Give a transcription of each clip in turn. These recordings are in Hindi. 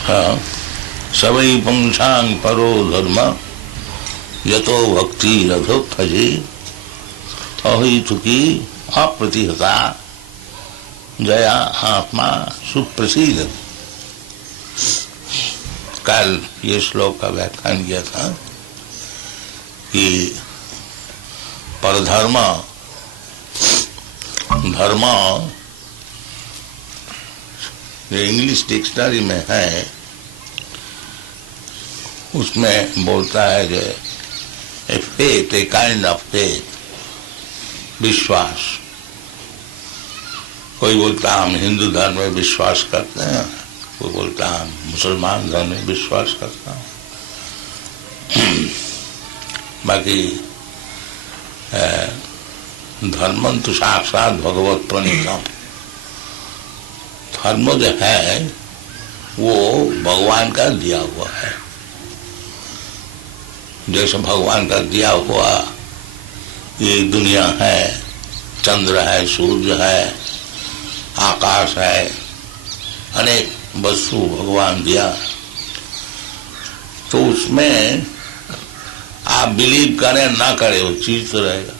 हाँ, सवै पुंसां परो धर्म यतो भक्ति रथोत्थजे अहेतुकी अप्रतिहता जया आत्मा सुप्रसिद्ध। कल ये श्लोक का व्याख्यान किया था कि परधर्म धर्म जो इंग्लिश डिक्शनरी में है उसमें बोलता है कि a faith, a kind of faith, विश्वास। कोई बोलता हम हिंदू धर्म में विश्वास करते हैं, कोई बोलता हम मुसलमान धर्म में विश्वास करता हूँ। बाकी धर्म तो साक्षात भगवत प्रणीतम। धर्म जो है वो भगवान का दिया हुआ है। जैसे भगवान का दिया हुआ ये दुनिया है, चंद्र है, सूर्य है, आकाश है, अनेक वस्तु भगवान दिया, तो उसमें आप बिलीव करें ना करें वो चीज तो रहेगा।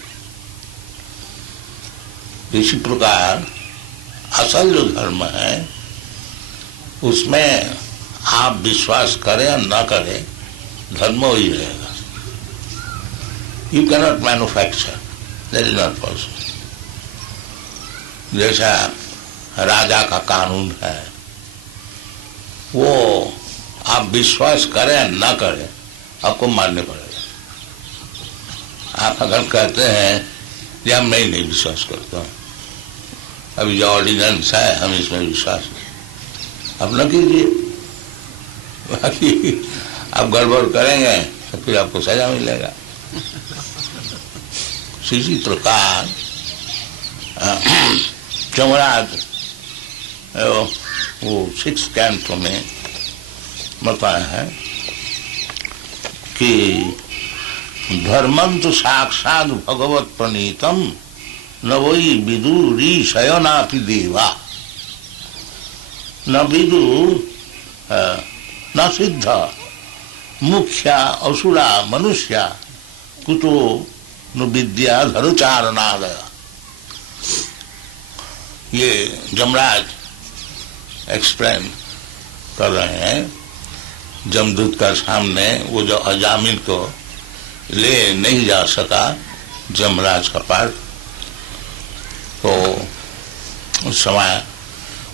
इसी प्रकार असल जो धर्म है उसमें आप विश्वास करें या ना करें, धर्म वही रहेगा। You cannot manufacture, that is not possible. जैसा राजा का कानून है वो आप विश्वास करें या ना करें आपको मानने पड़ेगा। आप अगर कहते हैं या मैं नहीं विश्वास करता हूँ, अभी जो ऑर्डिनेंस है हम इसमें विश्वास नहीं, आप न कीजिए। बाकी आप गड़बड़ करेंगे तो फिर आपको सजा मिलेगा। इसी प्रकार चमराज वो 6 कैंटो में बताया है कि धर्मं तो साक्षात भगवत प्रणीतम न वही विदुरी शयनापि देवा। न विदु न सिद्ध मुख्या असुरा मनुष्या कुतो न विद्या धरुचारणादय। ये जमराज एक्सप्लेन कर रहे हैं। जमदूत का सामने वो जो अजामिल को ले नहीं जा सका जमराज का पार्ट, तो उस समय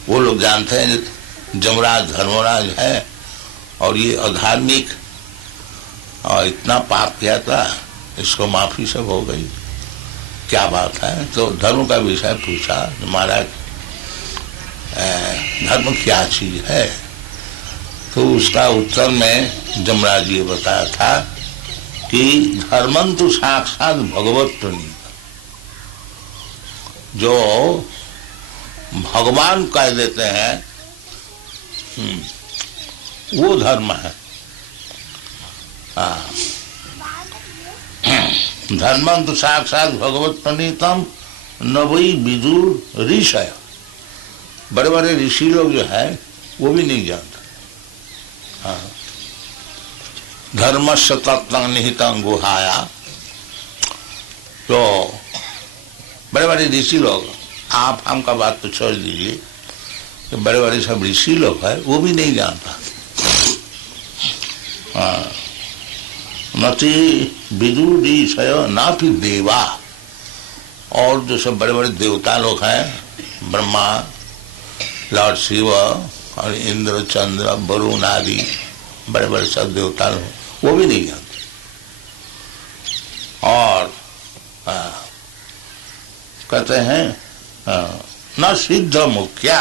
वो लोग जानते हैं जमराज धर्मराज है और ये अधार्मिक और इतना पाप किया था, इसको माफी सब हो गई, क्या बात है। तो धर्म का विषय पूछा, महाराज धर्म क्या चीज है। तो उसका उत्तर में जमराज जी बताया था कि धर्मं तो साक्षात भगवत प्रणीत, जो भगवान कह देते हैं वो धर्म है। धर्मं तो साक्षात भगवत प्रणीतम न वही विदुर ऋषय। बड़े बड़े ऋषि लोग जो है वो भी नहीं जानते। धर्मस्य तत्त्वं निहितं गुहाया। तो बड़े बड़े ऋषि लोग, आप हमका बात तो छोड़ दीजिए, तो बड़े बड़े सब ऋषि लोग है वो भी नहीं जानता। नति विदुरीशय नापि देवा। और जो सब बड़े बड़े देवता लोग हैं, ब्रह्मा, लॉर्ड शिव और इंद्र, चंद्र, वरुण आदि बड़े बड़े सब देवता लोग वो भी नहीं जानते। और कहते हैं न सिद्ध मुख्या।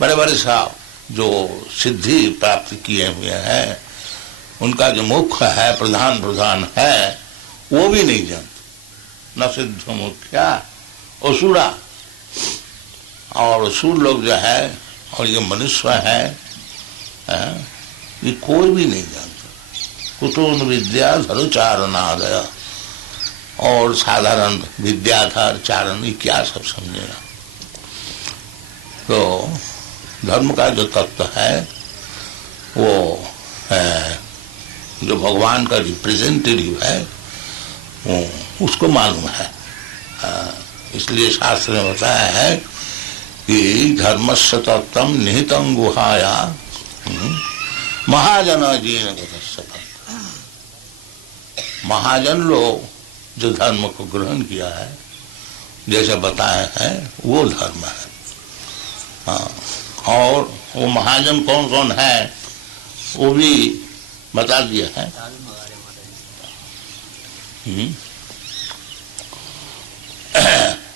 बड़े बड़े साहब जो सिद्धि प्राप्त किए हुए हैं उनका जो मुख्य है, प्रधान है, वो भी नहीं जानते। न सिद्ध मुख्या असुरा। और असुर लोग जो है और ये मनुष्य है ये कोई भी नहीं जानता। कुतून विद्या धरुचारणादय। और साधारण विद्याधर चारण ये क्या सब समझेगा। तो धर्म का जो तत्व है वो जो भगवान का रिप्रेजेंटेटिव है वो उसको मालूम है। इसलिए शास्त्र में बताया है कि धर्मस्य तत्त्वं निहितं गुहाया महाजन जीन गतस्य। महाजन लोग जो धर्म को ग्रहण किया है, जैसे बताया है, वो धर्म है। हाँ, और वो महाजन कौन कौन है वो भी बता दिया है।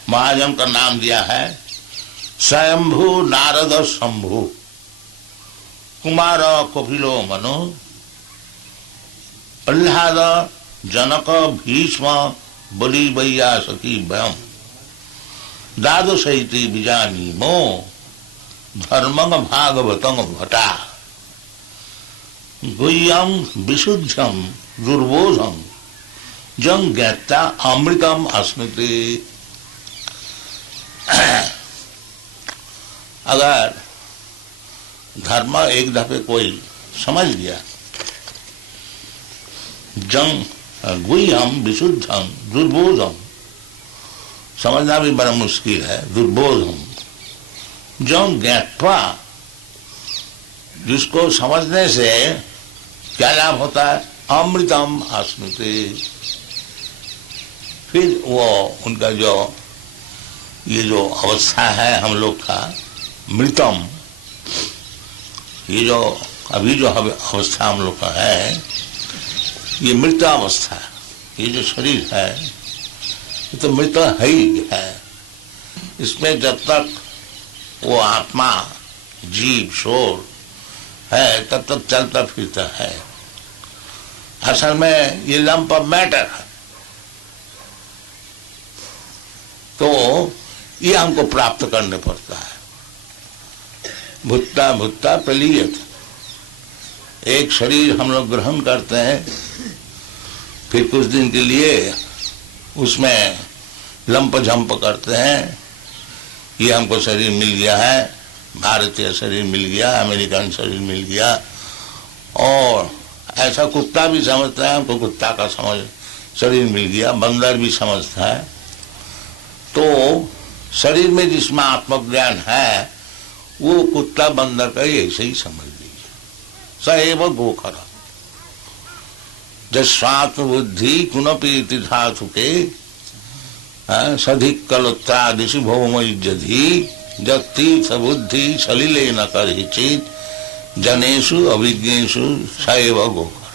महाजन का नाम दिया है स्वयंभू नारद शंभु कुमार कपिलो मनु प्रह्लाद जनक भीष्म बलि वैयासकी वयम द्वादशैति बीजानीमो धर्मं भागवतं भटा गुह्यं विशुद्धं दुर्बोधं जं ज्ञाता अमृतम अस्मृति। अगर धर्म एक दफे कोई समझ गया, जंग गुह्यम विशुद्धम दुर्बोधम, समझना भी बड़ा मुश्किल है, दुर्बोधम जंग ज्ञात्वा, जिसको समझने से क्या लाभ होता है, अमृतम आस्मृति। फिर वो उनका जो ये जो अवस्था है हम लोग का मृतम, ये जो अभी जो अवस्था हम लोग का है, ये मृत अवस्था, ये जो शरीर है ये तो मृत है ही है। इसमें जब तक वो आत्मा जीव शोर है तब तक चलता फिरता है। असल में ये लंप ऑफ मैटर है, तो ये हमको प्राप्त करने पड़ता है। भुट्टा भुट्टा प्रलीयत, एक शरीर हम लोग ग्रहण करते हैं, फिर कुछ दिन के लिए उसमें लंप झंप करते हैं, ये हमको शरीर मिल गया है, भारतीय शरीर मिल गया, अमेरिकन शरीर मिल गया। और ऐसा कुत्ता भी समझता है, हमको कुत्ता का शरीर मिल गया, बंदर भी समझता है। तो शरीर में जिसमें आत्मज्ञान है वो कुत्ता बंदर का ऐसे ही समझ लीजिए। सएव गोखर जस्वात्म बुद्धि कुनपी धातु के सधिक कलोत्रादिशि भौमयुजधि जगतीर्थ बुद्धि सलिले न कर चित जनेषु अभिज्ञेषु सएव गोखर।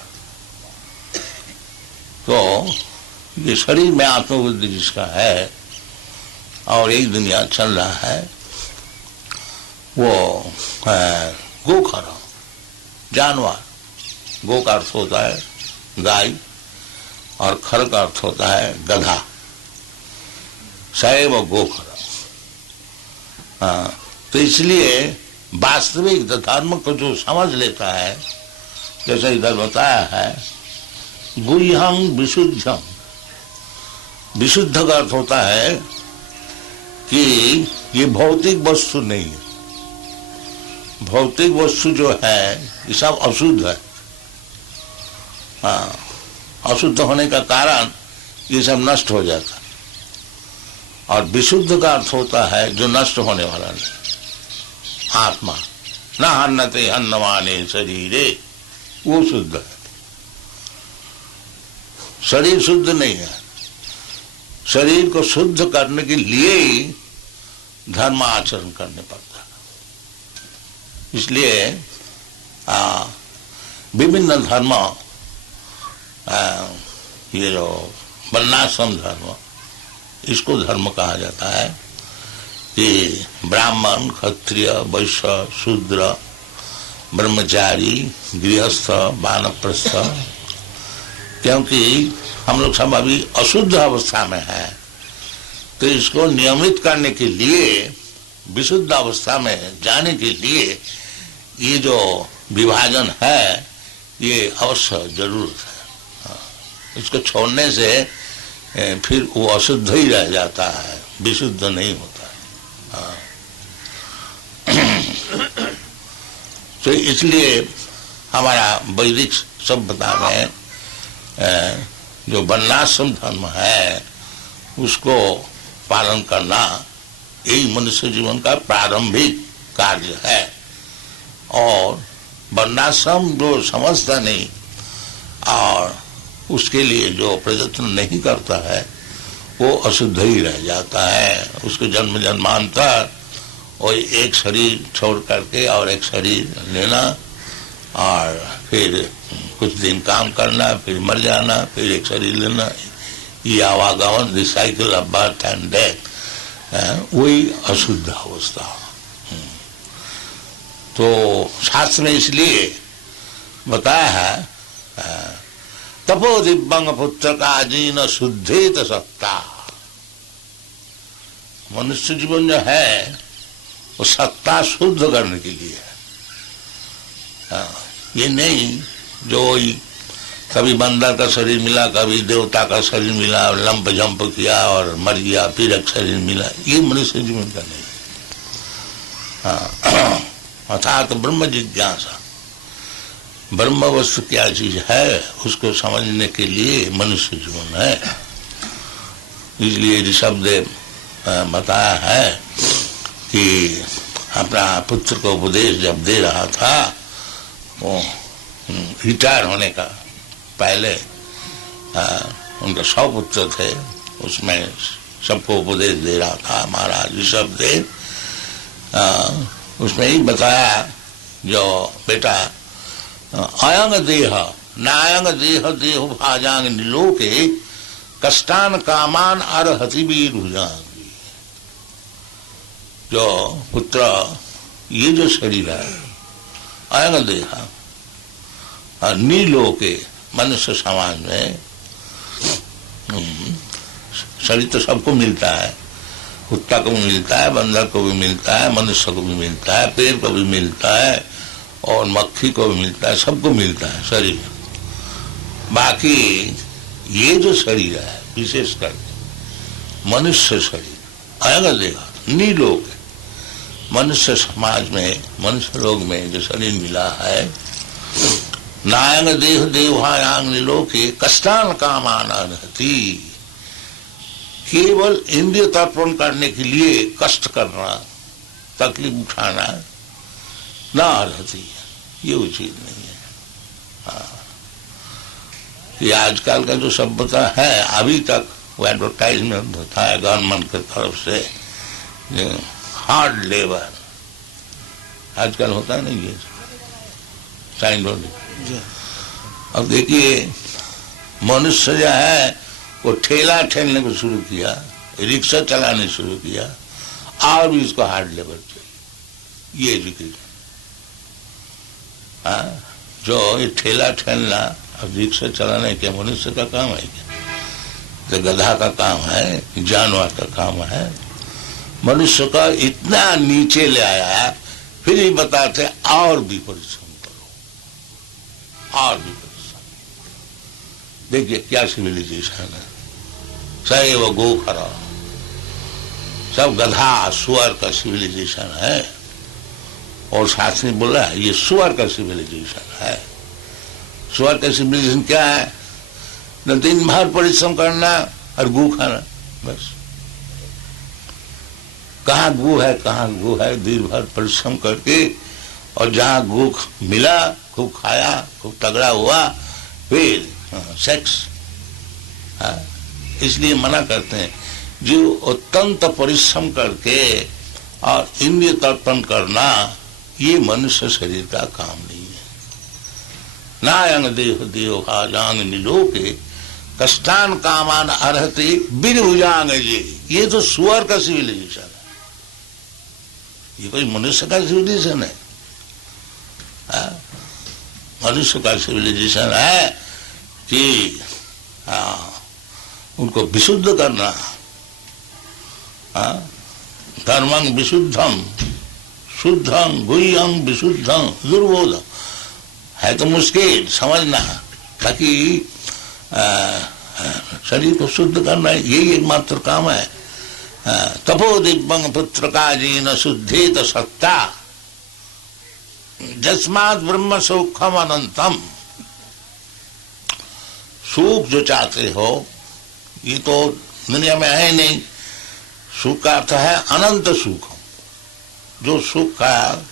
तो ये शरीर में आत्मबुद्धि जिसका है और एक दुनिया चल रहा है, वो गोखर जानवर, गो का अर्थ होता है गाय और खर का अर्थ होता है गधा, सैव गोखर। तो इसलिए वास्तविक धर्म को जो समझ लेता है, जैसे इधर बताया है गुह्यं विशुद्धम, विशुद्ध का अर्थ होता है कि ये भौतिक वस्तु नहीं है। भौतिक वस्तु जो है ये सब अशुद्ध है। अशुद्ध होने का कारण ये सब नष्ट हो जाता। और विशुद्ध का अर्थ होता है जो नष्ट होने वाला नहीं, आत्मा। न हन्नते हन्नमाने शरीरे, वो शुद्ध है। शरीर शुद्ध नहीं है। शरीर को शुद्ध करने के लिए ही धर्म आचरण करने पड़ता है। इसलिए विभिन्न धर्म, ये जो वर्णाश्रम धर्म, इसको धर्म कहा जाता है कि ब्राह्मण, क्षत्रिय, वैश्य, शूद्र, ब्रह्मचारी, गृहस्थ, वानप्रस्थ। क्योंकि हम लोग सब अभी अशुद्ध अवस्था में है, तो इसको नियमित करने के लिए, विशुद्ध अवस्था में जाने के लिए ये जो विभाजन है ये अवश्य जरूरत है। इसको छोड़ने से फिर वो अशुद्ध ही रह जाता है, विशुद्ध नहीं होता है। तो इसलिए हमारा वैदिक सभ्यता में जो वर्णाश्रम धर्म है उसको पालन करना यही मनुष्य जीवन का प्रारंभिक कार्य है। और वर्णाश्रम जो समझता नहीं और उसके लिए जो प्रयत्न नहीं करता है वो अशुद्ध ही रह जाता है। उसके जन्म जन्मांतर और एक शरीर छोड़ करके और एक शरीर लेना और फिर कुछ दिन काम करना, फिर मर जाना, फिर एक शरीर लेना, ये आवागमन, the cycle of birth and death, वही अशुद्ध अवस्था। तो शास्त्र ने इसलिए बताया है तपो दिव्यंग पुत्र का जीन शुद्धेत सत्ता। मनुष्य जीवन जो है वो सत्ता शुद्ध करने के लिए है। ये नहीं जो कभी बंदर का शरीर मिला, कभी देवता का शरीर मिला, लंप जंप किया और मर गया, फिर एक शरीर मिला, ये मनुष्य जीवन का नहीं। अर्थात ब्रह्म जिज्ञासा, ब्रह्म वस्तु क्या चीज है उसको समझने के लिए मनुष्य जीवन है। इसलिए ऋषभदेव बताया है कि अपना पुत्र को उपदेश जब दे रहा था, वो रिटायर होने का पहले उनका 100 पुत्र थे, उसमें सबको उपदेश दे रहा था महाराज ऋषभदेव। उसमें ही बताया जो बेटा अयंग देह नायंग देह देह भाजांग निलोके कष्टान कामान अर्हति वीर भुजांगी। जो पुत्र ये जो शरीर है अयंग देह नीलोके मनुष्य समाज में शरीर तो सबको मिलता है, कुत्ता को भी मिलता है, बंदर को भी मिलता है, मनुष्य को भी मिलता है, पेड़ को भी मिलता है और मक्खी को भी मिलता है, सबको मिलता है शरीर। बाकी ये जो शरीर है विशेषकर मनुष्य शरीर अयंग देह नीलोक, मनुष्य समाज में मनुष्य लोग में जो शरीर मिला है, नायंग देह देवायांग नीलोके कष्टान कामान अर्हति, केवल इंद्रिय तर्पण करने के लिए कष्ट करना, तकलीफ उठाना ना अर्हति, ये उचित नहीं है। ये आजकल का जो सभ्यता है अभी तक वो एडवर्टाइजमेंट होता है गवर्नमेंट की तरफ से, हार्ड लेबर आजकल होता है नहीं, ये साइन होने। अब देखिए मनुष्य जो है वो ठेला ठेलने को शुरू किया, रिक्शा चलाने शुरू किया, और भी इसको हार्ड लेबर चाहिए। ये एजुकेशन जो ये ठेला ठेलना और रिक्शा चलाने के मनुष्य का काम है क्या? तो गधा का काम है, जानवर का काम है। मनुष्य का इतना नीचे ले आया, फिर ही बताते और भी परिश्रम करो, और भी परिश्रम। देखिए क्या सिविलाइजेशन है, सैव गोखरा, सब गधा सुअर का सिविलाइजेशन है। और शास्त्री बोला ये सुअर का सिविलाइजेशन है। सुअर का सिविलाइजेशन क्या है? न दिन भर परिश्रम करना और गू खाना, बस। कहाँ गू है, दिन भर परिश्रम करके, और जहाँ गू मिला खूब खाया, खूब तगड़ा हुआ, फिर सेक्स। इसलिए मना करते हैं जो अत्यंत परिश्रम करके और इंद्रिय तर्पण करना, ये मनुष्य शरीर का काम नहीं है। नायंग देह देव भाजांग निलोके कष्टान कामान अर्हति बिरभुजांग, ये तो सुअर का सिविलाइजेशन है, ये कोई मनुष्य का सिविलाइजेशन है? मनुष्य का सिविलाइजेशन है कि उनको विशुद्ध करना, धर्मं विशुद्धम शुद्धं गुह्यं विशुद्धं दुर्बोधं। है तो मुश्किल समझना, ताकि शरीर को शुद्ध करना यही एकमात्र काम है। तपो दिव्यं पुत्र का जीन शुद्धेत सत्ता, जस्मात् ब्रह्म सुखम अनंतम, सुख जो चाहते हो ये तो दुनिया में है नहीं। सुख का अर्थ है अनंत सुख, जो सुख का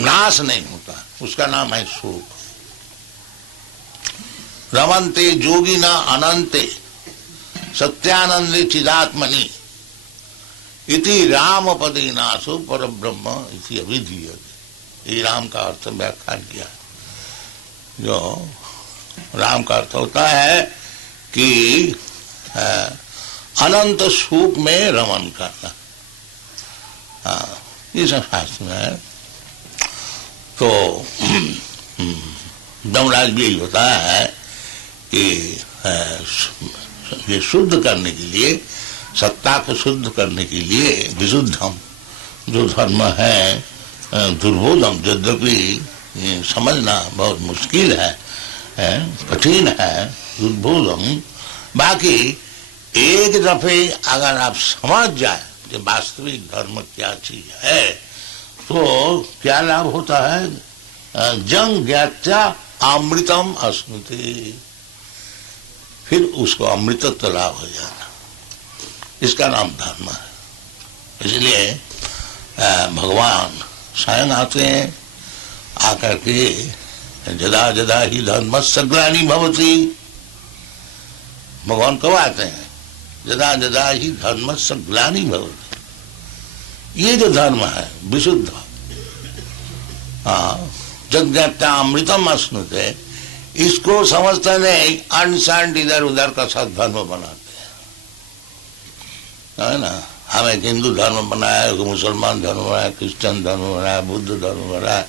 नाश नहीं होता उसका नाम है सुख। रमन्ते जोगिना अनंते सत्यानंदे चिदात्मनि इति राम पदे नासो पर ब्रह्म इति अभिधीयते। ये राम का अर्थ व्याख्या किया। जो राम का अर्थ होता है कि अनंत सुख में रमन करना। ये सब शास्त्र में है। तो धर्मराज भी यही बताया है कि ये शुद्ध करने के लिए, सत्ता को शुद्ध करने के लिए विशुद्धम जो धर्म है, दुर्बोधम यद्यपि समझना बहुत मुश्किल है, कठिन है, दुर्बोधम। बाकी एक दफे अगर आप समझ जाए कि वास्तविक धर्म क्या चीज है तो क्या लाभ होता है? जंग ज्ञात्या अमृतम अस्मृति, फिर उसको अमृतत्व लाभ हो जाना, इसका नाम धर्म है। इसलिए भगवान स्वयं आते हैं, आकर के जदा जदा ही धर्मस्य ग्लानि भवति। भगवान कब आते हैं? जदा जदा ही धर्मस्य ग्लानि भवति। ये जो धर्म है विशुद्ध, जगज्ञाता अमृतम अश्नुते, इसको समझते नहीं, अनसंड इधर उधर का सब धर्म बनाते हैं, है ना। हमें हिंदू धर्म बनाया, मुसलमान धर्म बनाया, क्रिश्चियन धर्म बनाया, बुद्ध धर्म बनाया,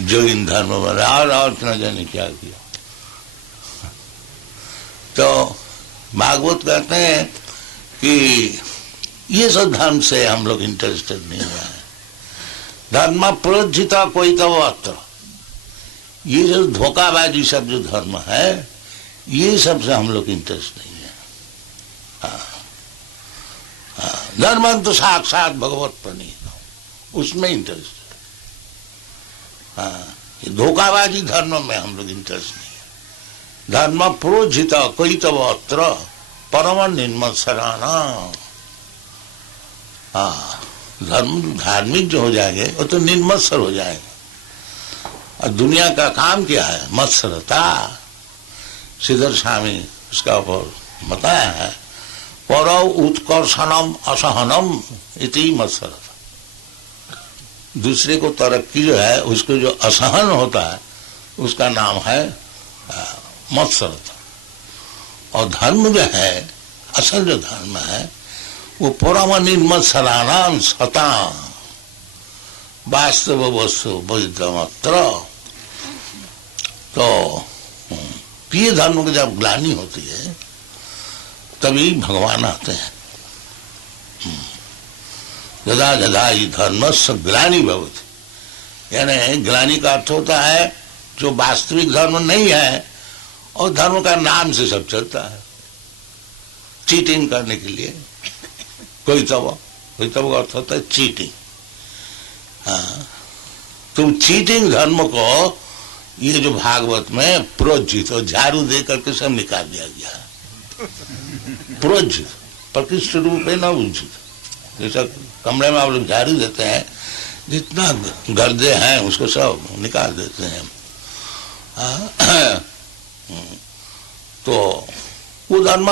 जैन धर्म बनाया, और न जाने क्या किया। तो भागवत कहते हैं कि ये सब धर्म से हम लोग इंटरेस्टेड नहीं है। धर्म प्रोज्झिता कोई तो अत्र, ये जो धोखाबाजी सब जो धर्म है ये सब से हम लोग इंटरेस्ट नहीं है। धर्म तो साक्षात भगवत प्रणीत, उसमें इंटरेस्ट है। ये धोखाबाजी धर्म में हम लोग इंटरेस्ट नहीं है। धर्म प्रोज्झिता कोई तो अत्र परम निर्मत्सराना। धर्म धार्मिक जो हो जाएंगे वो तो निर्मत्सर हो जाएंगे। और दुनिया का काम क्या है? मत्सरता। श्रीधर स्वामी उसका ऊपर बताया है, परौ उत्कर्षणम असहनम इति मत्सरता। दूसरे को तरक्की जो है उसको जो असहन होता है उसका नाम है मत्सरता। और धर्म जो है, असल जो धर्म है वो परम निर्मत्सराणाम सता वास्तव वस्तु वैधमत्र। तो ये धर्म की जब ग्लानि होती है तभी भगवान आते हैं। जदा जदा ही धर्मस्य ग्लानि भवति, यानी ग्लानि का अर्थ होता है जो वास्तविक धर्म नहीं है और धर्म का नाम से सब चलता है, चीटिंग करने के लिए। कोई तब का अर्थ होता है चीटिंग। तो चीटिंग धर्म को ये जो भागवत में प्रोज्झित, और झाड़ू दे करके सब निकाल दिया गया। प्रोज्झित प्रकृष्ट रूप है, न उज्जित। जैसा कमरे में आप लोग झाड़ू देते हैं, जितना गर्दे हैं उसको सब निकाल देते हैं। तो वो धर्म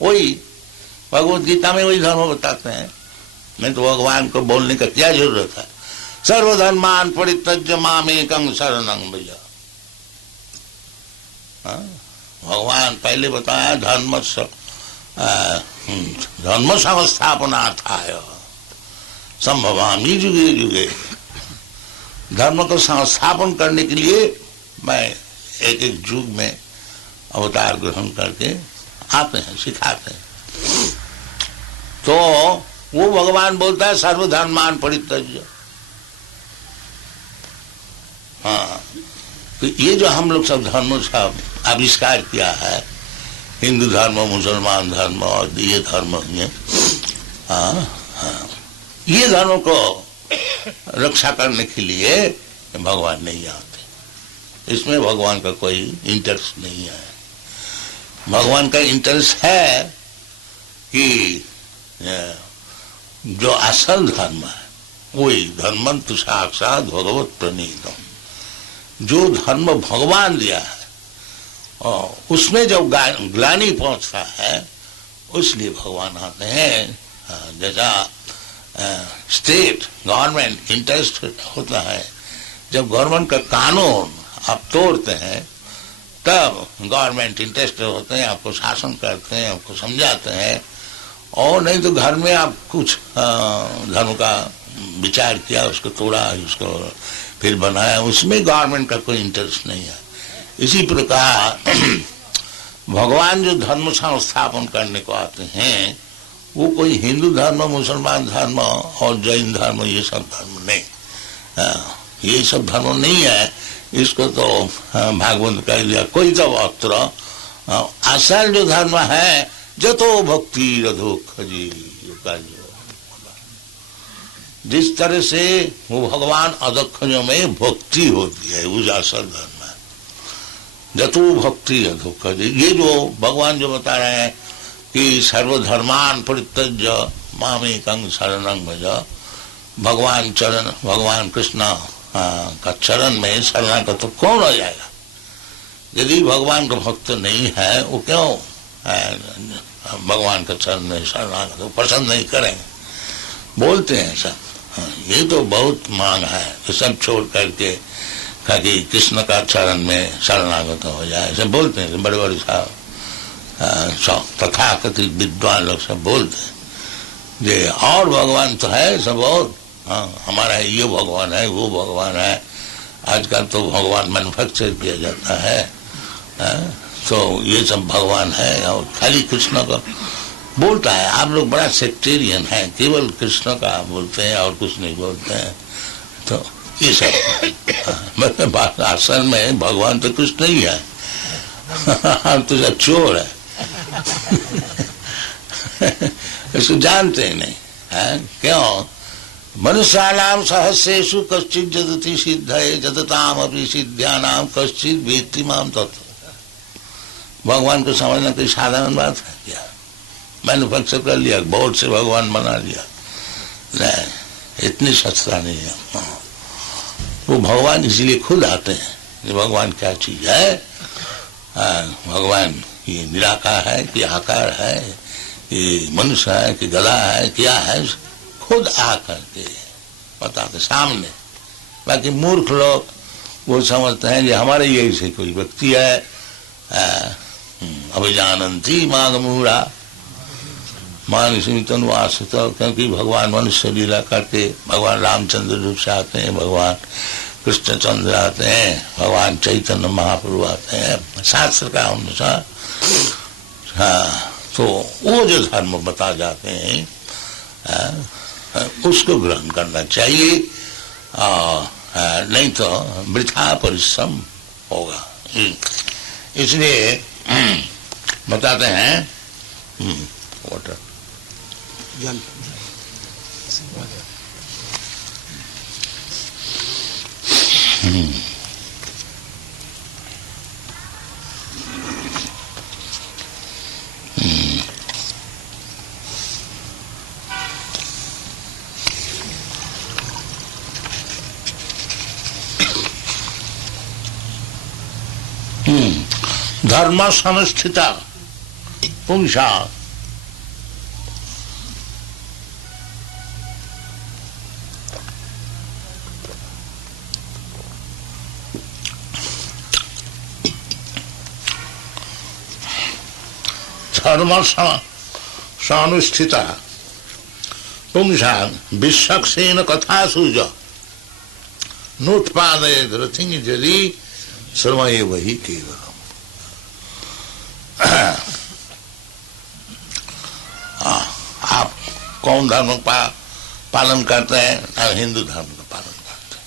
वही भगवत गीता में वही धर्म बताते हैं। नहीं तो भगवान को बोलने का क्या जरूरत है? सर्वधर्मान परित्यज्य मामेकं शरणं भज। भगवान पहले बताया धर्म संस्थापनार्थाय संभवामि युगे युगे। धर्म को संस्थापन करने के लिए मैं एक एक युग में अवतार ग्रहण करके आते हैं, सिखाते हैं। तो वो भगवान बोलता है सर्वधर्मान परित्यज्य। तो ये जो हम लोग सब धर्मों का आविष्कार किया है, हिंदू धर्म, मुसलमान धर्म और ये धर्म, ये धर्मों को रक्षा करने के लिए भगवान नहीं आते। इसमें भगवान का कोई इंटरेस्ट नहीं है। भगवान का इंटरेस्ट है कि जो असल धर्म है वही धर्मंतु साक्षात भगवत प्रणीतम। जो धर्म भगवान दिया है और उसमें जब ग्लानि पहुंचता है उसलिए भगवान आते हैं। जैसा स्टेट गवर्नमेंट इंटरेस्ट होता है, जब गवर्नमेंट का कानून आप तोड़ते हैं तब गवर्नमेंट इंटरेस्ट होते हैं, आपको शासन करते हैं, आपको समझाते हैं। और नहीं तो घर में आप कुछ धर्म का विचार किया, उसको तोड़ा, उसको फिर बनाया, उसमें गवर्नमेंट का कोई इंटरेस्ट नहीं है। इसी प्रकार भगवान जो धर्म संस्थापन करने को आते हैं वो कोई हिंदू धर्म, मुसलमान धर्म और जैन धर्म ये सब धर्म नहीं, ये सब धर्म नहीं है। इसको तो भागवत कह दिया कोई तो अत्र असल जो धर्म है जतो भक्ति रधोख जी। जिस तरह से वो भगवान अदक्षिणों में भक्ति होती है वो असल धर्म है। जतो भक्ति रधोख जी, ये जो भगवान जो बता रहे हैं कि सर्वधर्मान परित्यज्य मामेकं शरणं भज, भगवान चरण, भगवान कृष्ण का चरण में शरणागत तो कौन हो जाएगा? यदि भगवान का भक्त नहीं है वो क्यों भगवान का चरण में शरणागत पसंद नहीं करेंगे? बोलते हैं सब, ये तो बहुत मांग है तो सब छोड़ करके कि कृष्ण का चरण में शरणागत हो जाए, सब बोलते हैं। बड़े बड़े साहब तथा कथित विद्वान लोग सब बोलते हैं ये और भगवान तो है सब, और हमारा ये भगवान है वो भगवान है। आजकल तो भगवान मैन्युफैक्चर किया जाता है, तो ये सब भगवान है और खाली कृष्ण का बोलता है। आप लोग बड़ा सेक्टेरियन है, केवल कृष्ण का बोलते हैं और कुछ नहीं बोलते हैं। तो ये सब बात असल में भगवान तो कृष्ण ही है, हम तो सब चोर है इसको जानते ही नहीं है। क्यों? मनुष्याणाम सहस्रेषु कश्चित् जदति सिद्धये जदताम अपि सिद्ध्यानाम कश्चित् वेत्ति माम तत्व। भगवान को समझना कोई साधारण बात है क्या? मैन्युफैक्चर कर लिया, बोर्ड से भगवान बना लिया, नहीं, इतनी सस्ता नहीं है। वो भगवान इसलिए खुद आते हैं कि भगवान क्या चीज है, भगवान ये निराकार है कि आकार है, ये मनुष्य है कि गधा है, क्या है, खुद आकर के बताते सामने। बाकी मूर्ख लोग वो समझते हैं कि हमारे यही से कोई व्यक्ति है, अभिजानंती मांग मूढ़ा मानसी तनुवास, क्योंकि भगवान मनुष्य लीला करके भगवान रामचंद्र रूप से आते हैं, भगवान कृष्णचंद्र आते हैं, भगवान चैतन्य महाप्रभु आते हैं, शास्त्र का अनुसार। तो वो जो धर्म बता जाते हैं उसको ग्रहण करना चाहिए, नहीं तो वृथा परिश्रम होगा। इसलिए बताते हैं वाटर जल धर्म संस्थिता पुंसा धर्म सानुष्ठिता पुंसा विश्वक्सेन कथा सूज नोत्पादय रथिंग जरी सर्वये वही केवल। आप कौन धर्म का पालन करते हैं? हिंदू धर्म का पालन करते हैं।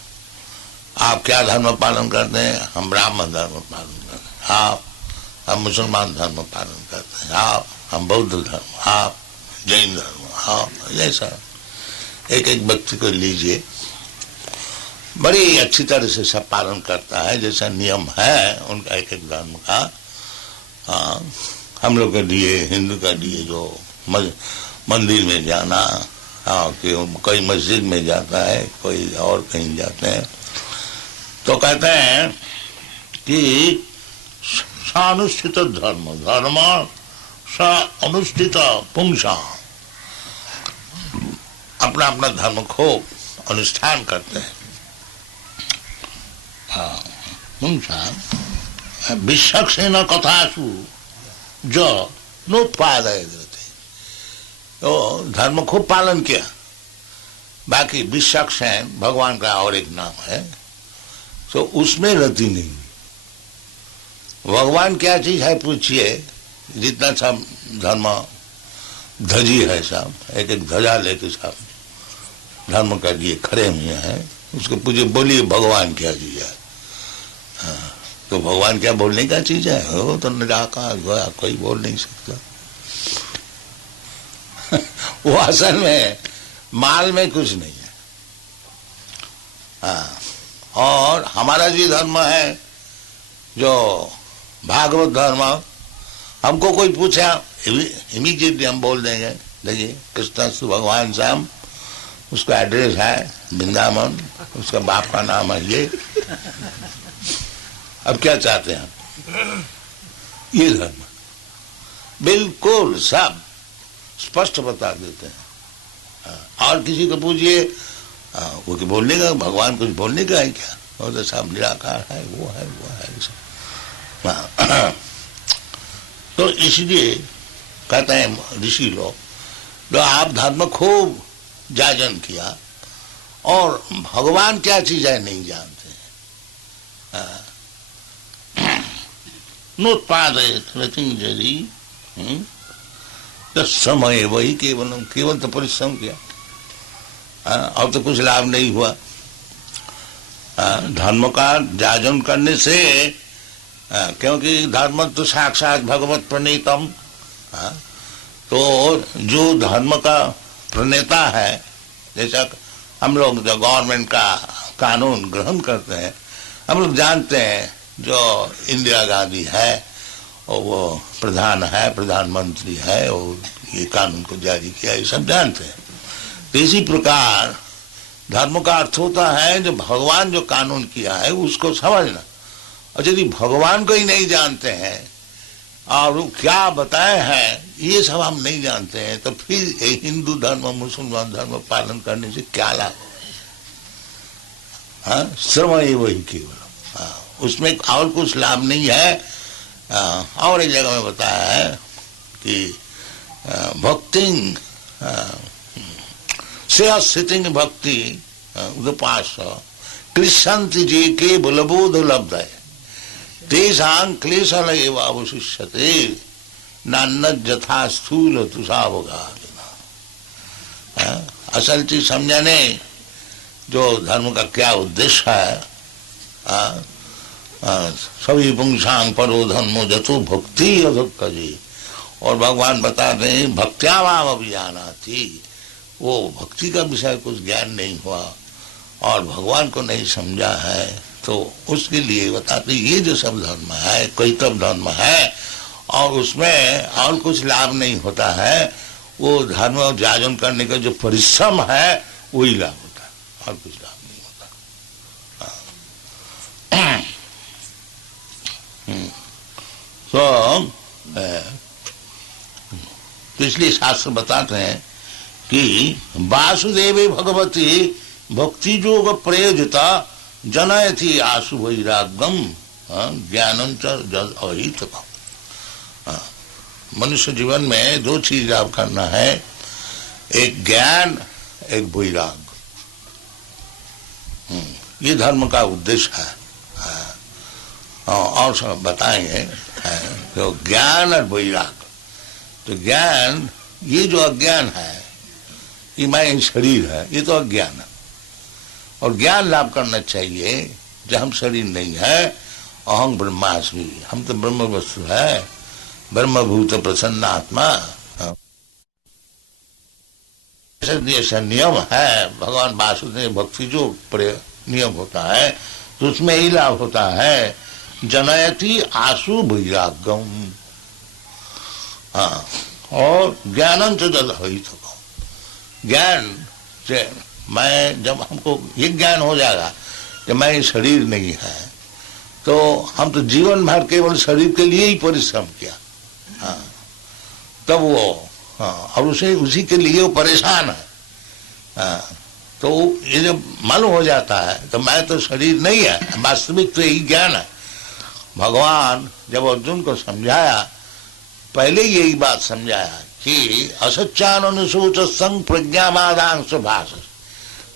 आप क्या धर्म पालन करते हैं? हम ब्राह्मण धर्म पालन करते हैं। आप हम मुसलमान धर्म पालन करते हैं। आप हम बौद्ध धर्म, आप जैन धर्म, आप जैसा एक एक व्यक्ति को लीजिए, बड़ी अच्छी तरह से सब पालन करता है, जैसा नियम है उनका एक एक धर्म का। हम लोग के लिए, हिंदू का लिए जो मंदिर में जाना, कोई मस्जिद में जाता है, कोई और कहीं जाते हैं, तो कहते हैं कि सानुष्ठित धर्म धर्म सा अनुष्ठित पुंसा, अपना अपना धर्म को अनुष्ठान करते हैं। पुंसा विश्वक्षेण कथासु जो नोत्पादय देते, तो धर्म को पालन किया। बाकी विश्वक्षेण भगवान का और एक नाम है, तो उसमें रति नहीं। भगवान क्या चीज है पूछिए, जितना सब धर्म ध्वजी है, सब एक एक ध्वजा लेके सब धर्म का लिए खड़े हुए हैं, उसको पूछिए बोलिए भगवान क्या चीज है। तो भगवान क्या बोलने का चीज है? वो तो निराकार गया, कोई बोल नहीं सकता। वो असल में माल में कुछ नहीं है। और हमारा जो धर्म है, जो भागवत धर्म, हमको कोई पूछा इमीडिएटली हम बोल देंगे देखिए कृष्ण भगवान श्याम, उसका एड्रेस है वृंदावन, उसका बाप का नाम है ये। अब क्या चाहते हैं हम? ये धर्म बिल्कुल सब स्पष्ट बता देते हैं। और किसी को पूछिए, वो कि बोलने का, भगवान कुछ बोलने का है क्या? वो तो सब निराकार है, वो है सब। तो इसलिए कहते हैं ऋषि लोग, तो आप धर्म खूब जाजन किया और भगवान क्या चीज है नहीं जानते। नोत्पादयति समय वही केवल तो परिश्रम किया, और तो कुछ लाभ नहीं हुआ। धर्म का जाजन करने से, क्योंकि धर्म तो साक्षात भगवत प्रणीतम, तो जो धर्म का प्रणेता है, जैसा हम लोग जो गवर्नमेंट का कानून ग्रहण करते हैं, हम लोग जानते हैं जो इंदिरा गांधी है और वो प्रधान है, प्रधानमंत्री है, और ये कानून को जारी किया, ये सब जानते हैं। तो इसी प्रकार धर्म का अर्थ होता है जो भगवान जो कानून किया है उसको समझना। और यदि भगवान को ही नहीं जानते हैं और वो क्या बताए हैं ये सब हम नहीं जानते हैं, तो फिर हिंदू धर्म मुसलमान धर्म पालन करने से क्या लाभ? श्रम ही वही केवल, उसमें और कुछ लाभ नहीं है। और एक जगह में बताया है कि भक्ति से स्थिति भक्ति उपास कृष्णंति जे के बलबोध लब्ध है तेषां क्लेशल एव अवशिष्यते नान्नद यथा स्थूल तुषावगा। असल चीज समझने जो धर्म का क्या उद्देश्य है, सभी पुंसांग परो धर्मो जतो भक्ति अधुक्का जी। और भगवान बताते हैं भक्त्यावाम अभियाना थी, वो भक्ति का विषय कुछ ज्ञान नहीं हुआ और भगवान को नहीं समझा है, तो उसके लिए बताते ये जो सब धर्म है कोई तब धर्म है और उसमें और कुछ लाभ नहीं होता है, वो धर्म जाजन करने का जो परिश्रम है वही लाभ होता है, और कुछ लाभ नहीं होता। तो इसलिए शास्त्र बताते हैं कि वासुदेवे भगवती भक्ति योग प्रयोजिता जनयति आशु वैराग्यम ज्ञानम च अहित। मनुष्य जीवन में दो चीज आप करना है, एक ज्ञान एक वैराग। ये धर्म का उद्देश्य है। और सब बताएंगे तो ज्ञान और वैराग। तो ज्ञान, ये जो अज्ञान है, ये मैं शरीर है, ये तो अज्ञान है। और ज्ञान लाभ करना चाहिए जब हम शरीर नहीं है, अहं ब्रह्मास्मि, हम तो ब्रह्म वस्तु है, ब्रह्मभूत प्रसन्न आत्मा। ऐसा नियम है, भगवान वासुदेव भक्ति जो नियम होता है, तो उसमें यही लाभ होता है, जनयति आशु वैराग्यम। हाँ, और ज्ञानम च जलहित, ज्ञान से मैं जब हमको ये ज्ञान हो जाएगा कि मैं शरीर नहीं है, तो हम तो जीवन भर केवल शरीर के लिए ही परिश्रम किया। हाँ, तब वो हाँ, और उसी के लिए वो परेशान है। हाँ, तो ये जब मालूम हो जाता है तो मैं तो शरीर नहीं है, वास्तविक तो यही ज्ञान है। भगवान जब अर्जुन को समझाया, पहले यही बात समझाया कि असत्यानुसूच संग प्रज्ञावादांश भाष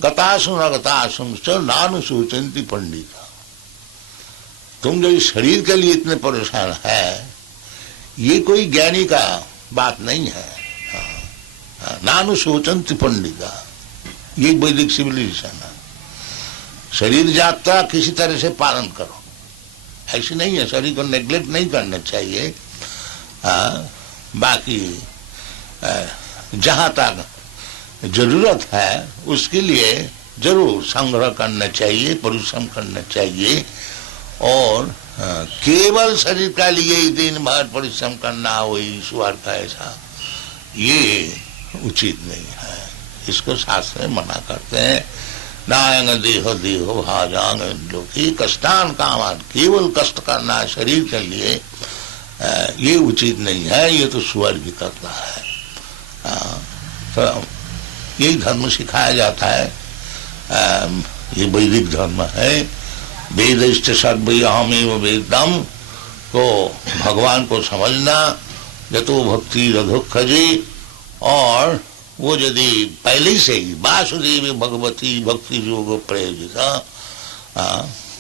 गतासु न गतासु नानुसूचंती पंडित। तुम जो इस शरीर के लिए इतने परेशान है, ये कोई ज्ञानी का बात नहीं है। नानुसूचंती पंडिता, ये वैदिक सिविलाइजेशन है। शरीर यात्रा किसी तरह से पालन करो, ऐसी नहीं है, शरीर को नेग्लेक्ट नहीं करना चाहिए। बाकी जहाँ तक जरूरत है उसके लिए जरूर संग्रह करना चाहिए, परिश्रम करना चाहिए। और केवल शरीर का लिए ही दिन भर परिश्रम करना, वही ईश्वर का, ऐसा ये उचित नहीं है। इसको शास्त्र में मना करते हैं। नायंग देहो देहो भाजांग लोकी कष्टान कामान, केवल कष्ट करना शरीर के लिए ये उचित नहीं है, ये तो स्वर्ग भी करता है। तो यही धर्म सिखाया जाता है, ये वैदिक धर्म है। वेद सर्वहमेव वेदम को भगवान को समझना, यतो भक्ति रधुख जी। और वो यदि पहले से ही वासुदेव भगवती भक्ति योग प्रयोजिता,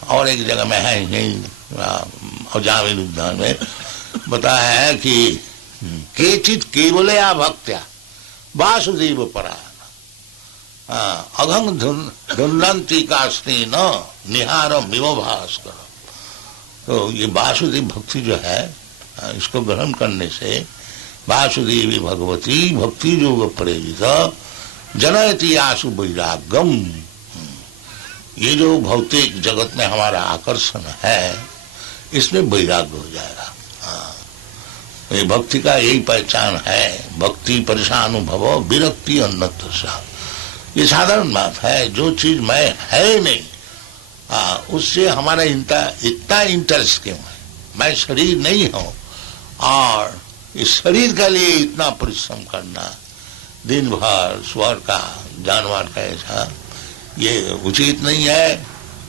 और एक जगह में है नहीं जामिन उद्यान में बताया है कि केचित केवलया भक्त्या वासुदेव परायण अघंग धुन्नंती कास्ती न निहारम विव भास्कर। तो ये वासुदेव भक्ति जो है, इसको ग्रहण करने से वासुदेवी भगवती भक्ति योग प्रेरित जनयति आशु वैराग्यम। ये जो भौतिक जगत में हमारा आकर्षण है, इसमें वैराग्य हो जाएगा। ये भक्ति का यही पहचान है, भक्ति परेशानुभव विरक्ति अन्नत्र। ये साधारण बात है, जो चीज मैं है नहीं, उससे हमारा इतना इंटरेस्ट क्यों है? मैं शरीर नहीं हूं, और इस शरीर के लिए इतना परिश्रम करना, दिन भर स्वर का जानवर का, ऐसा ये उचित नहीं है।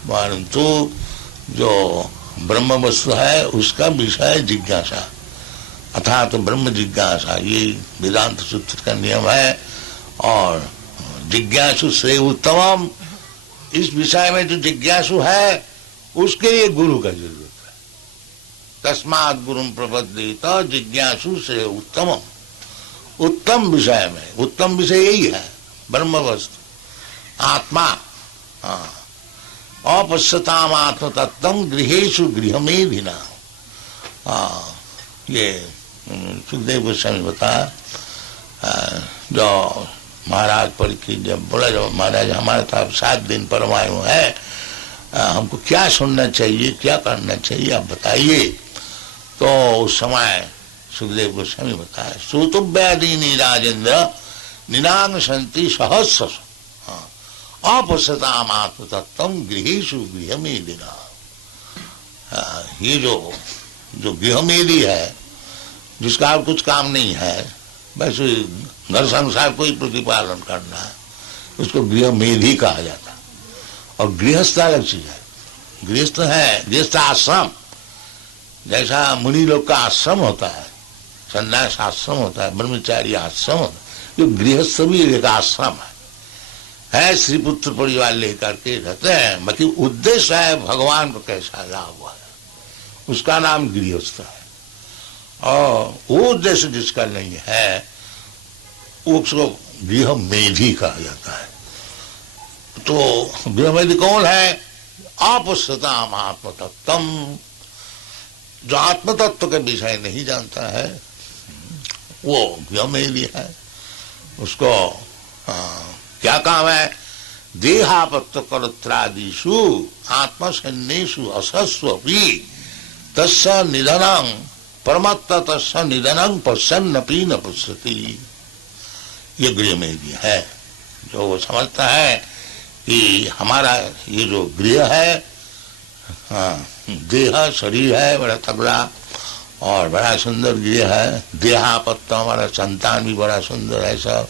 परंतु जो ब्रह्म वस्तु है उसका विषय जिज्ञासा, अर्थात तो ब्रह्म जिज्ञासा, ये वेदांत सूत्र का नियम है। और जिज्ञासु से उत्तम, इस विषय में जो जिज्ञासु है उसके लिए गुरु का जरूरत है। तस्मात् गुरुम प्रपद्येत जिज्ञासु से उत्तम। उत्तम विषय में, उत्तम विषय यही है ब्रह्म वस्तु आत्मा। अपश्यताम आत्म तत्व गृहेशु गृह में भी ना। ये सुखदेव गोस्वामी बताया, जो महाराज परीक्षित जब बोला, जब महाराज हमारे साथ 7 दिन परमायु है, हमको क्या सुनना चाहिए, क्या करना चाहिए, आप बताइए। तो उस समय सुखदेव गोस्वामी बताया, सूतुव्यादीनि राजेंद्र निनांग संति सहस्र अपश्यताम आत्म तत्व गृहेशु गृह में दिना। ये जो गृहमेदी है, जिसका और कुछ काम नहीं है, बस घर संसार को ही प्रतिपालन करना है, उसको गृहमेधी कहा जाता। और गृहस्थ अलग चीज है। गृहस्थ है, गृहस्थ आश्रम, जैसा मुनि लोग का आश्रम होता है, संन्यास आश्रम होता है, ब्रह्मचारी आश्रम होता है, जो गृहस्थ भी एक आश्रम है श्री पुत्र परिवार लेकर के रहते हैं। बाकी उद्देश्य है भगवान को कैसा लाभ हुआ है, उसका नाम गृहस्थ है। और वो उद्देश्य जिसका नहीं है, उसको गृहमेधी कहा जाता है। तो गृहमेधी कौन है? अपश्यताम आत्म तत्व, जो आत्म तत्व के विषय नहीं जानता है, वो गृहमेधी है। उसको क्या काम है? देहापत्य कलत्रादिषु आत्मसन्नेषु असस्वपि तस्य निधनं परमत्त तस्य निधनं पश्यन्नपि न पश्यति। ये गृह में भी है, जो वो समझता है कि हमारा ये जो गृह है, हाँ, देह शरीर है बड़ा तगड़ा और बड़ा सुंदर गृह है, देहापत्य हमारा संतान भी बड़ा सुंदर है सब,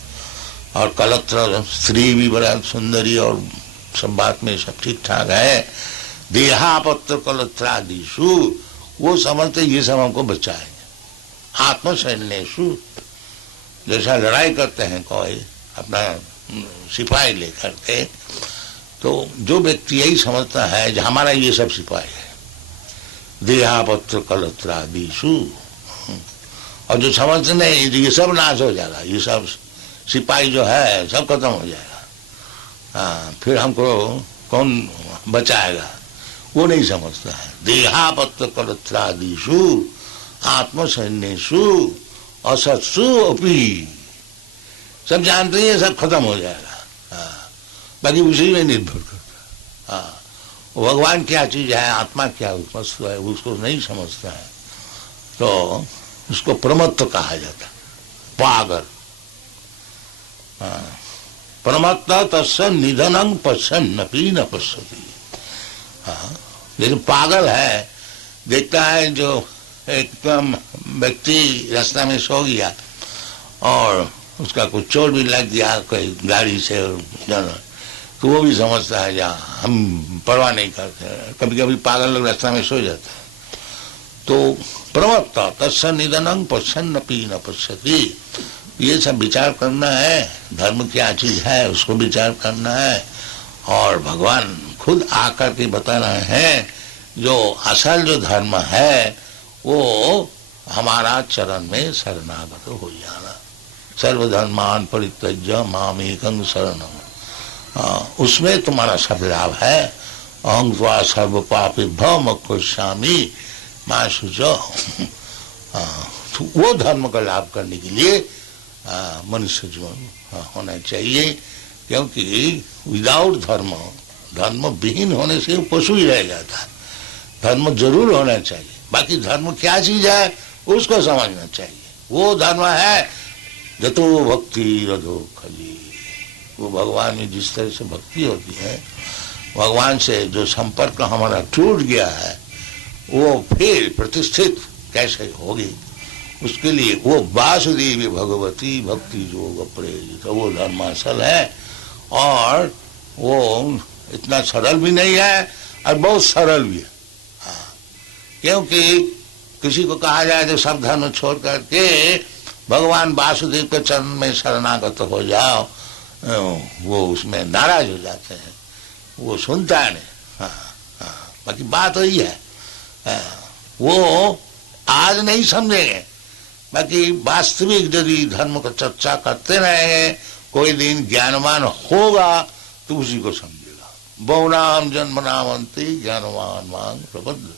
और कलत्र स्त्री भी बड़ा सुंदरी और सब बात में सब ठीक ठाक है। देहापत्य कलत्रादिषु वो समझते ये सब हमको बचाएंगे। आत्मसैन्येषु जैसा लड़ाई करते हैं कोई अपना सिपाही लेकर के, तो जो व्यक्ति यही समझता है जो हमारा ये सब सिपाही है, देहापत्र कलत्रादिषु, और जो समझते नहीं ये सब नाश हो जाएगा, ये सब सिपाही जो है सब खत्म हो जाएगा, हाँ, फिर हमको कौन बचाएगा, वो नहीं समझता है। देहापत्र कलत्रादिषु आत्मसैन्येषु असत्सु अपि, सब जानते हैं सब खत्म हो जाएगा, हाँ, बाकी उसी में निर्भर करता है। हाँ, भगवान क्या चीज है, आत्मा क्या वस्तु है, उसको नहीं समझता है, तो उसको प्रमत्त कहा जाता है, पागल। हाँ, प्रमत्त तस्य निधनं पश्यन्नपि न पश्यति। हाँ, लेकिन पागल है, देखता है जो एकदम व्यक्ति रास्ता में सो गया और उसका कुछ चोट भी लग गया कोई गाड़ी से, तो वो भी समझता है जहाँ हम परवाह नहीं करते। कभी कभी पागल लोग रास्ता में सो जाते हैं। तो प्रमत्त तस्य निधनं पश्यन्नपि न पश्यति, ये सब विचार करना है, धर्म क्या चीज है उसको विचार करना है, और भगवान खुद आकर के बता रहे हैं जो असल जो धर्म है वो हमारा चरण में शरणागत हो जाना। सर्वधर्मान परित्यज्य मामेकं शरणं, उसमें तुम्हारा सब लाभ है। अहं त्वा सर्व पापेभ्यो मोक्षयिष्यामि मा शुचो। तो वो धर्म का लाभ करने के लिए मनुष्य जीवन होना चाहिए, क्योंकि विदाउट धर्म, धर्म विहीन होने से पशु ही रह जाता है। धर्म जरूर होना चाहिए, बाकी धर्म क्या चीज है उसको समझना चाहिए। वो धर्म है जतो भक्ति रधो खली, वो भगवान में जिस तरह से भक्ति होती है, भगवान से जो संपर्क हमारा टूट गया है वो फिर प्रतिष्ठित कैसे होगी, उसके लिए वो वासुदेवी भगवती भक्ति योग प्रेरित वो धर्म असल है। और वो इतना सरल भी नहीं है और बहुत सरल भी है। हाँ, क्योंकि किसी को कहा जाए जो सब धर्म छोड़ करके भगवान वासुदेव के चरण में शरणागत हो जाओ, वो उसमें नाराज हो जाते हैं, वो सुनता है नहीं। हाँ, हाँ, बाकी बात वही है, वो आज नहीं समझेंगे, बाकी वास्तविक यदि धर्म का चर्चा करते रहेंगे, कोई दिन ज्ञानवान होगा तो उसी को समझेगा। बहुनाम जन्मनामंति ज्ञानवान मांग प्रबंधति,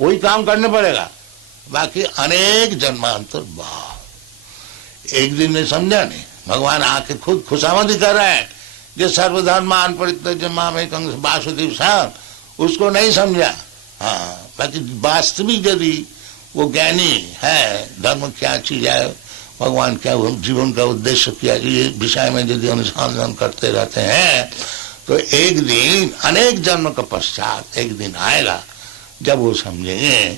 वही काम करने पड़ेगा। बाकी अनेक जन्मांतर बाद एक दिन में समझा नहीं, भगवान आके खुद खुशामदी कर रहे हैं जो सर्वधर्मान परित्यज्य मामेकं वासुदेव साहब, उसको नहीं समझा। हाँ, बाकी वास्तविक यदि वो ज्ञानी है, धर्म क्या चीज है, भगवान क्या जीवन का उद्देश्य क्या, ये विषय में यदि अनुसंधान करते रहते हैं तो एक दिन अनेक जन्म के पश्चात एक दिन आएगा जब वो समझेंगे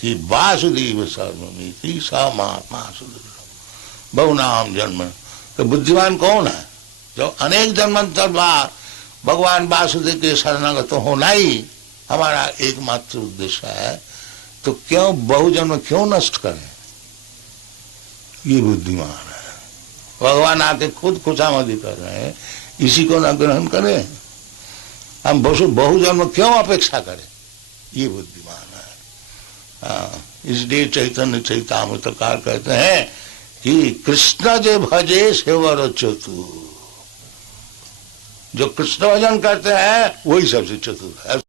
कि वासुदेव सर्वमिति स महात्मा सुदेव बहुनाम जन्म। तो बुद्धिमान कौन है? जो अनेक जन्मांतर बाद भगवान वासुदेव के शरणागत होना ही हमारा एकमात्र उद्देश्य है, तो क्यों बहुजन्म क्यों नष्ट करें? ये बुद्धिमान है। भगवान आके खुद खुशामदी कर रहे हैं, इसी को न ग्रहण करें, हम बहुजन्म क्यों अपेक्षा करें? ये बुद्धिमान है। इसलिए चैतन्य चैतामृतकार कहते हैं कि कृष्ण जे भजे सेवर चतुर, जो कृष्ण भजन करते हैं वही सबसे चतुर है।